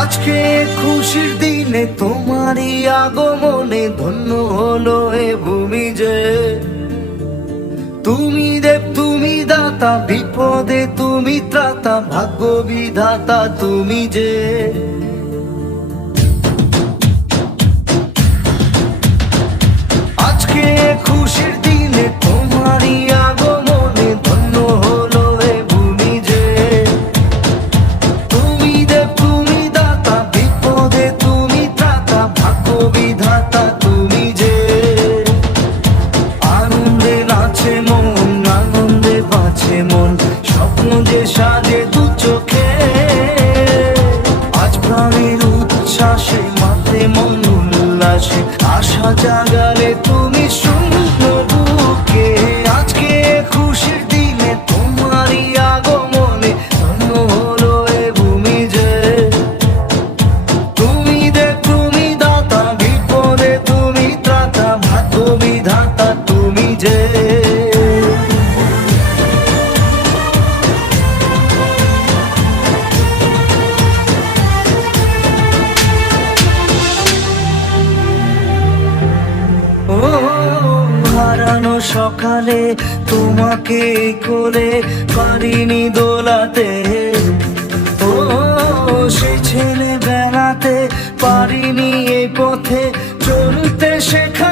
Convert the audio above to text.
আজকে খুশির দিনে তোমারই আগমনে ধন্য হলো এ ভূমি যে। তুমি দেব তুমি দাতা, বিপদে তুমি ত্রাতা, ভাগ্য বিধাতা তুমি যে। আজকে খুশির দিনে তোমারই আগমনে ধন্য হলো এ ভূমি যে। তুমি দেব তুমি দাতা, বিপদে তুমি ত্রাতা, ভাগ্য বিধাতা তুমি যে। আনন্দে নাচে মন, আনন্দে বাঁচে মন, স্বপ্ন যে সাজে দু চোখে। আজ প্রাণের উচ্ছ্বাসে মাতে মন উল্লাসে, আশা জাগালে তুমি শূন্য বুকে। আজকে খুশির দিনে তোমারই আগমনে ধন্য হলো এ ভূমি যে। তুমি দেব তুমি দাতা, বিপদে তুমি ত্রাতা, ভাগ্য বিধাতা তুমি যে। ও হারানো সকালে তোমাকে কোলে পারিনি দোলাতে। ও সেই ছেলে বেড়াতে পারিনি এই পথে চলতে শেখা।